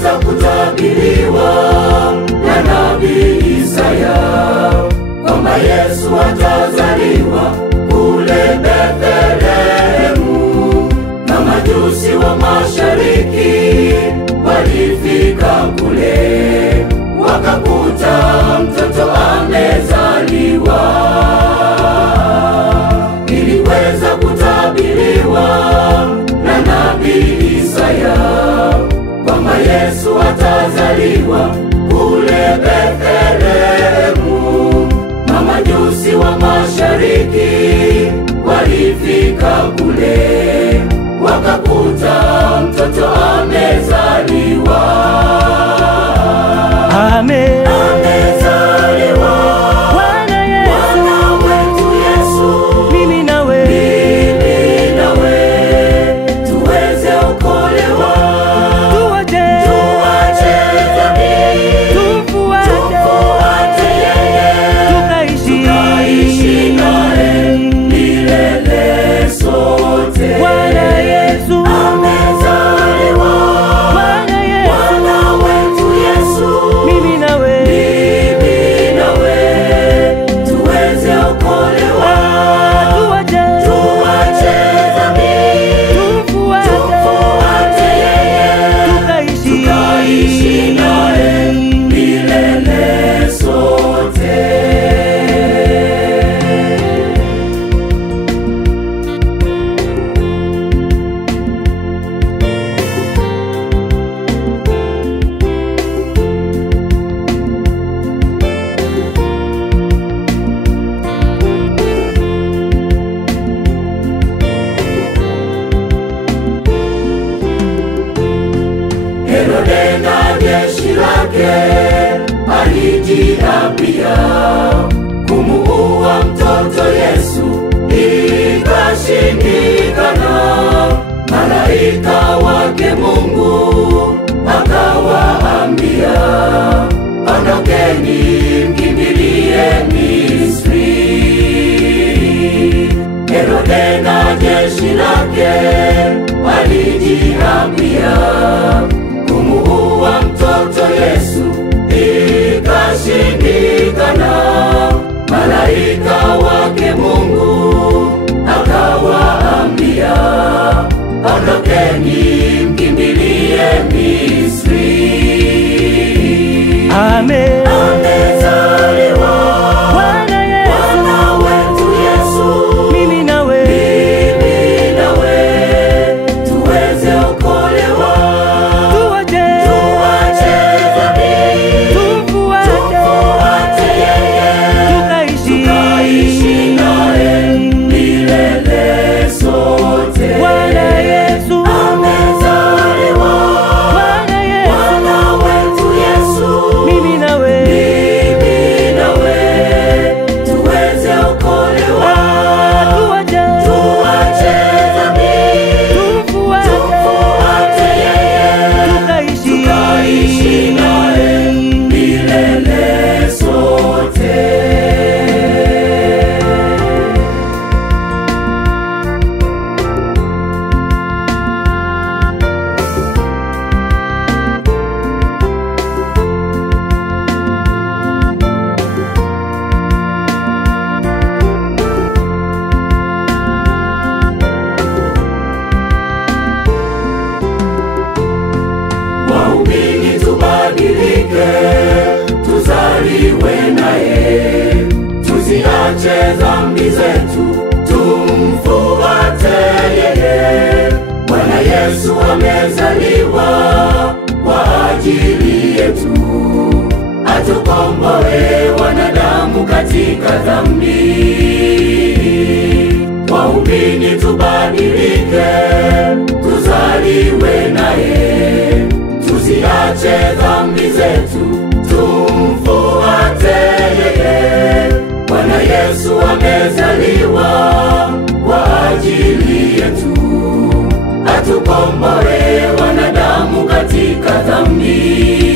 iliweza kutabiriwa na nabii Isaya kwamba Yesu atazaliwa kule Bethlehemu, na majusi wa mashariki walifika kule, wakakuta mtoto amezaliwa. Iliweza kutabiriwa na nabii Isaya kwamba Yesu atazaliwa kule Bethlehemu, na majusi wa mashariki walifika kule, wakakuta mtoto amezaliwa. Amen. Amezaliwa Bwana Yesu, Bwana wetu Yesu, mimi nawe tuweze okolewa, tuache dhambi, tufuate yeye, tukaishi naye milele sote. Bwana Yesu, Amezaliwa Bwana Yesu, Bwana wetu Yesu, mimi nawe tuweze okolewa, tuache dhambi, tufuate yeye, tukaishi naye milele sote. Herode na jeshi lake alijiapia kumuua mtoto Yesu, ikashindikana. Malaika wake Mungu akawaambia, ondokeni mkimbilie Misri. Herode na jeshi lake walijiapia kumuua mtoto Yesu, ikashindikana. Malaika wake Mungu akawaambia, ondokeni mkimbilie Misri. Amen. Amezaliwa Bwana Yesu, Bwana wetu Yesu, mimi nawe tuweze okolewa, tuache dhambi, tufuate yeye, tukaishi naye milele sote. Bwana Yesu, Amezaliwa Bwana Yesu, Bwana wetu Yesu, mimi nawe tuweze okolewa, tuache dhambi, tufuate yeye, tukaishi naye milele sote. Waumini tubadilike, tuzaliwe naye, tuziache dhambi zetu, tumfuate yeye. Bwana Yesu amezaliwa kwa ajili yetu, atukomboe wanadamu katika dhambi. Waumini tubadilike, tuzaliwe naye, tuziache dhambi zetu, tumfuate yeye. Bwana Yesu amezaliwa kwa ajili yetu, atukomboe wanadamu katika dhambi.